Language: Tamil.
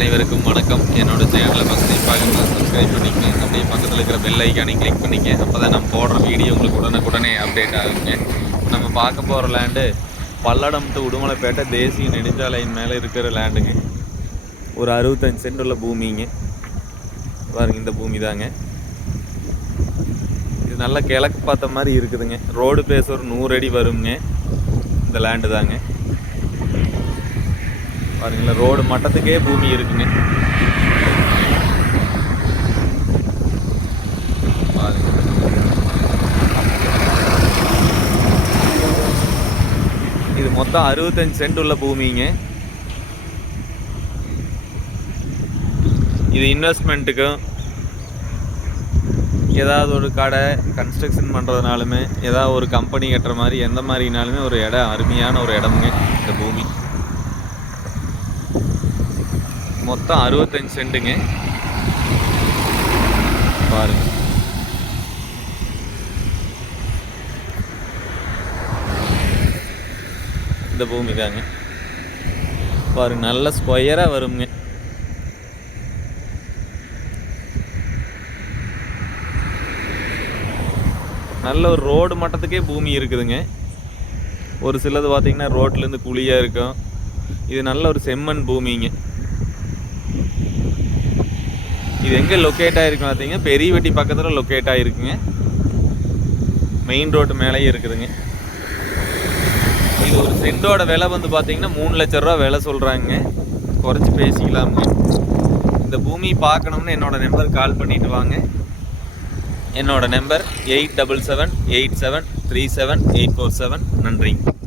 அனைவருக்கும் வணக்கம். என்னோட சேனலை ஃபஸ்ட் டைம் பார்க்குறதா சப்ஸ்கிரைப் பண்ணிக்கங்க. அப்படியே பக்கத்தில் இருக்கிற பெல் ஐக்கானை கிளிக் பண்ணிக்க. அப்போ தான் நம்ம போடுற வீடியோ உங்களுக்கு உடனுக்குடனே அப்டேட் ஆகுங்க. நம்ம பார்க்க போகிற லேண்டு பல்லடம் டு உடுமலைப்பேட்டை தேசிய நெடுஞ்சாலையின் மேலே இருக்கிற லேண்டுங்க. ஒரு 65 சென்ட் உள்ள பூமிங்க. பாருங்க, இந்த பூமி தாங்க. இது நல்லா கிழக்கு பார்த்த மாதிரி இருக்குதுங்க. ரோடு பேஸ் ஒரு 100 அடி வருங்க. இந்த லேண்டு தாங்க. பாருங்களேன், ரோடு மட்டத்துக்கே பூமி இருக்குங்க. பாருங்க, இது மொத்தம் 65 சென்ட் உள்ள பூமிங்க. இது இன்வெஸ்ட்மெண்ட்டுக்கும் ஏதாவது ஒரு கடை கன்ஸ்ட்ரக்ஷன் பண்ணுறதுனாலுமே ஏதாவது ஒரு கம்பெனி கட்டுற மாதிரி எந்த மாதிரினாலுமே ஒரு இடம், அருமையான ஒரு இடமுங்க இந்த பூமி. மொத்தம் 65 சென்ட்டுங்க. பாருங்க, இந்த பூமி தாங்க. பாருங்க, நல்ல ஸ்கொயராக வருங்க. நல்ல ஒரு ரோடு மட்டத்துக்கே பூமி இருக்குதுங்க. ஒரு சிலது பார்த்தீங்கன்னா ரோட்லேருந்து குழியாக இருக்கும். இது நல்ல ஒரு செம்மண் பூமிங்க. இது எங்கே லொக்கேட் ஆகிருக்கு பார்த்தீங்கன்னா பெரியவெட்டி பக்கத்தில் லொக்கேட் ஆகிருக்குங்க. மெயின் ரோடு மேலேயே இருக்குதுங்க. இது ஒரு சென்டோட விலை வந்து பார்த்தீங்கன்னா 3 லட்ச ரூபா விலை சொல்கிறாங்க. குறைச்சி பேசிக்கலாமுங்க. இந்த பூமி பார்க்கணும்னு என்னோட நம்பர் கால் பண்ணிட்டு வாங்க. என்னோட நம்பர் 8778737847. நன்றிங்க.